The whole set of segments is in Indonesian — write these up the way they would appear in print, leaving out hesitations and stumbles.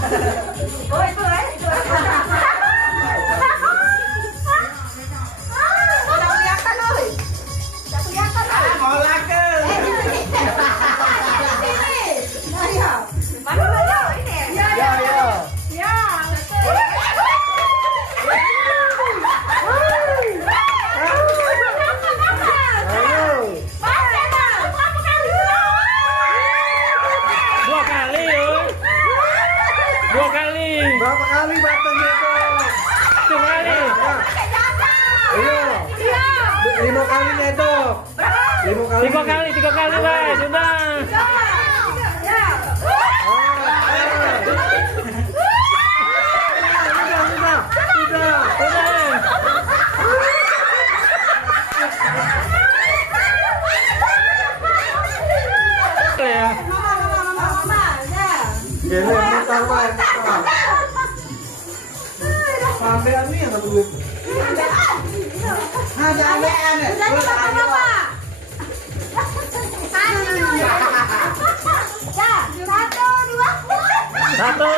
Oh itu lah, itu lah. Udah kelihatan loh. Udah kelihatan loh. Mau lagi. Ini. Ayo. Mana mana ini? Ya ya ya. Ya. Berapa kali batangnya itu? 1 kali. Iya. 5 kalinya itu. 5 kali. 3 kali, 3 kali, Bay. Sudah. Ya. Gini, mutar Bay. Sampai ini yang duit. Ada aneh-aneh. Satu.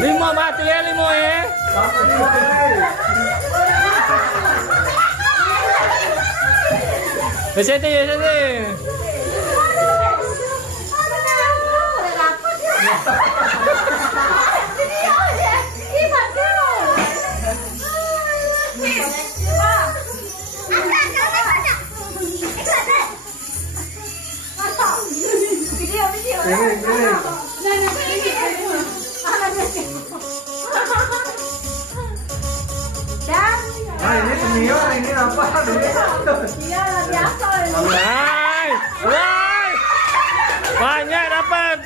5 mati ya, 5 ya. Sini ya, sini. Nah ini senior, ini apa? Iya, biasa. Wah, wah, banyak dapat.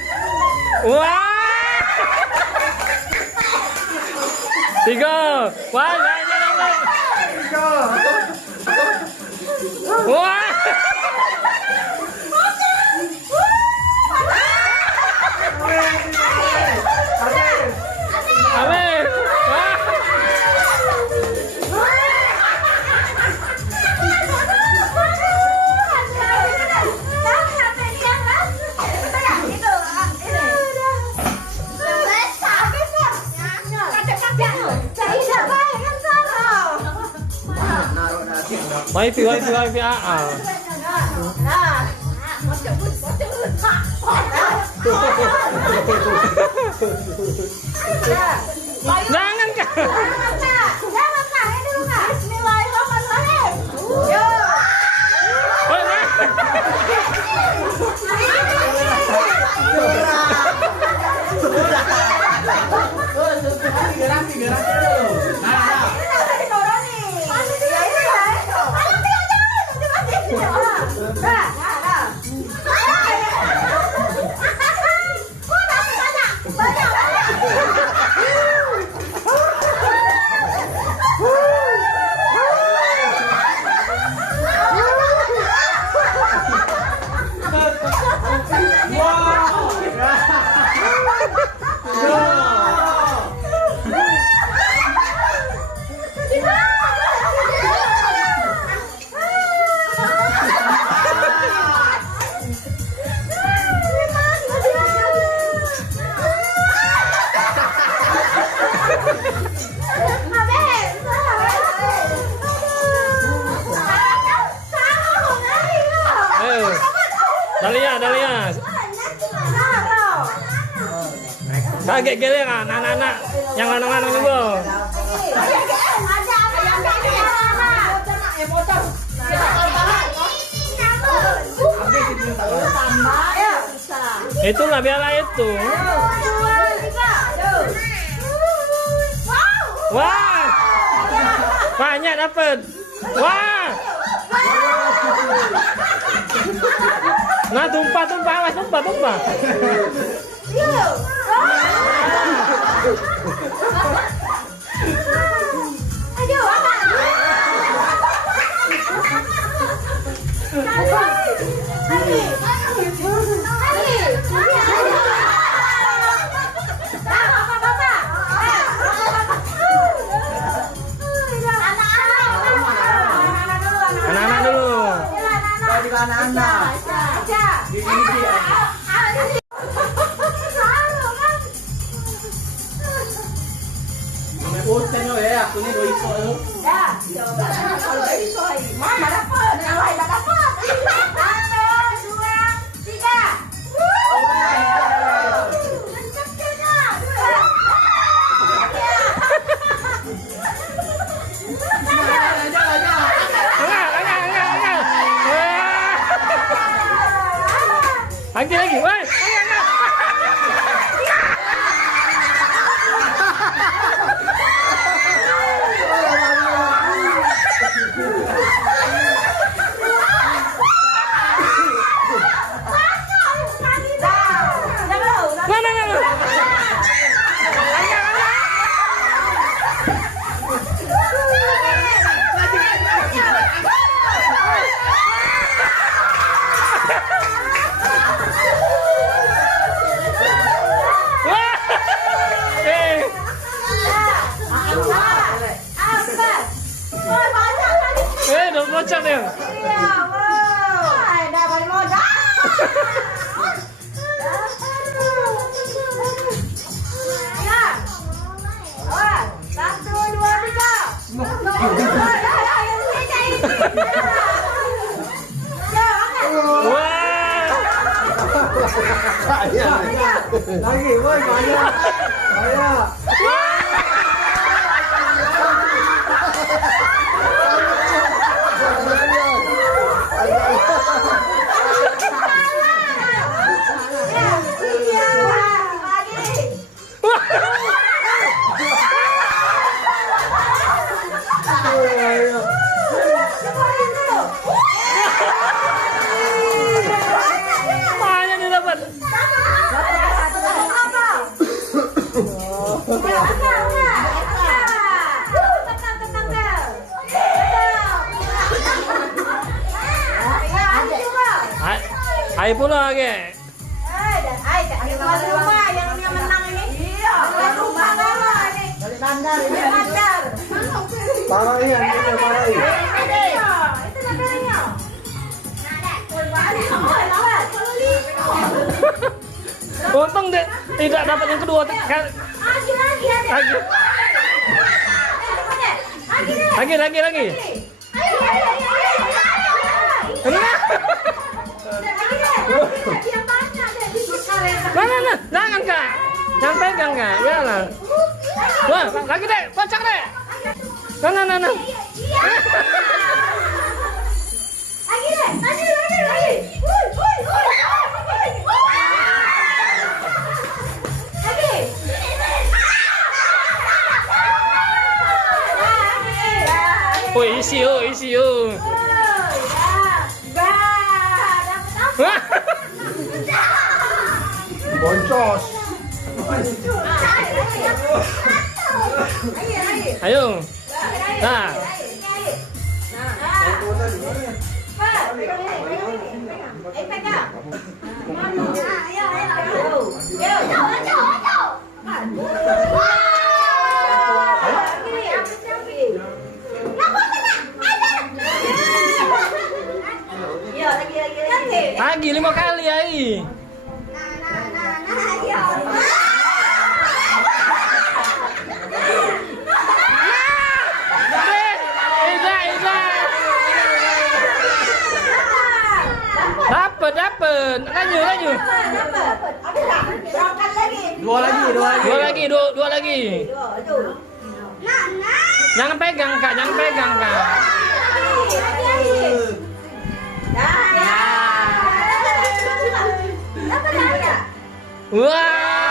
Wah, 3, wah, banyak dapat. 3. Wah, Amin. Wah. Wifi Jangan Kak. Jangan Kak, ini lu Kak. Bismillahirrahmanirrahim. Yo. Oh, nah. Dalia. Kaget geleng anak-anak yang lanang-lanang juga. Itulah biarlah itu. Wah, banyak dapat. Wah. Nah, tumpah, awas, tumpah. Bosan ya, aku nih doi soal. Ya, kalau ini soal mama dapat, alay dapat. 1, 2, 3. Lagi, woi. Udah bocor ya. Iya, wow. Dah balik modal. Ya. Awas. 1, 2, 3. Lagi, woi, banyak. Banyak. Banyak didapat. Ayo pula lagi. Tuan rumah yang menang ini. Iya, tuan rumah ini. Balik bandar ini. Bandar. Parah ini, parah ini. Itu namanya. Untung deh tidak dapat yang kedua. Lagi ada. Lagi. Nah, jangan kak, jangan pegang kak, ya lah. Wah, lagi deh, kocak deh. Nah. Lagi. Oh, isi yuk. Boncos. Ayo. Nah. Lagi 5 kali ai. Dapat. Lanjut. Dua lagi. Jangan pegang kak. Wah.